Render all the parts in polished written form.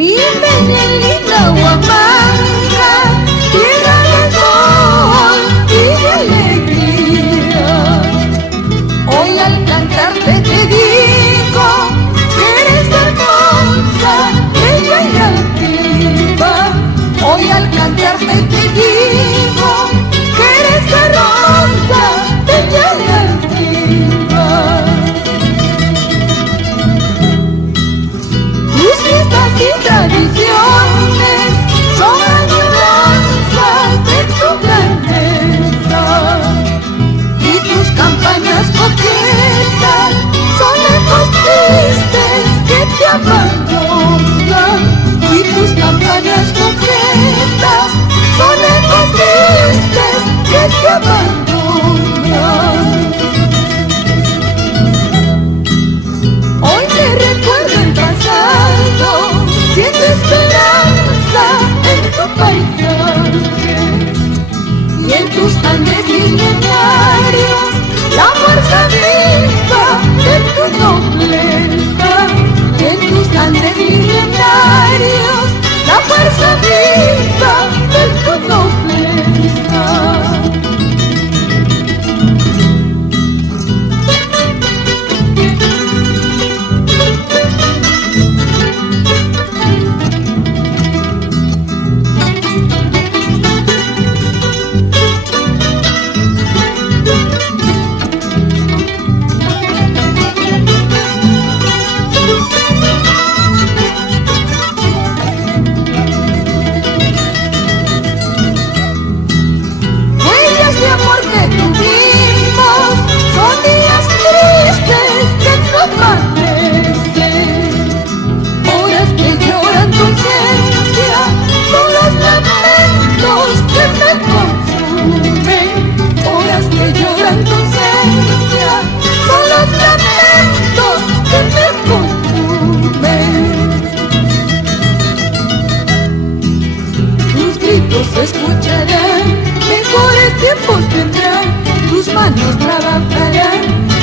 Mi bella y linda Huamanga, tierra de sol y de alegría. Hoy al cantarte te digo que eres hermosa, bella y altiva. Hoy al cantarte te digo que eres hermosa, bella y altiva. Tus fiestas y tradiciones son añoranzas de tu grandeza, y tus campañas coquetas son ecos tristes que te abandonan, y tus campañas coquetas son ecos tristes que te abandonan. Hoy te recuerdo el pasado, siento esperanza en tu paisaje, y en tus Andes milenarios la fuerza viva de tu nobleza. Y en tus Andes milenarios la fuerza viva de tu nobleza. Se escucharán, mejores tiempos vendrán, tus manos trabajarán,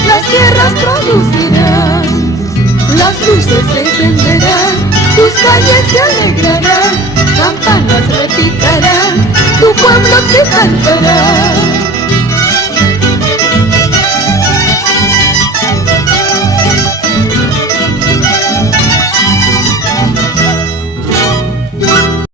las tierras producirán, las luces se encenderán, tus calles se alegrarán, campanas repicarán, tu pueblo te cantará.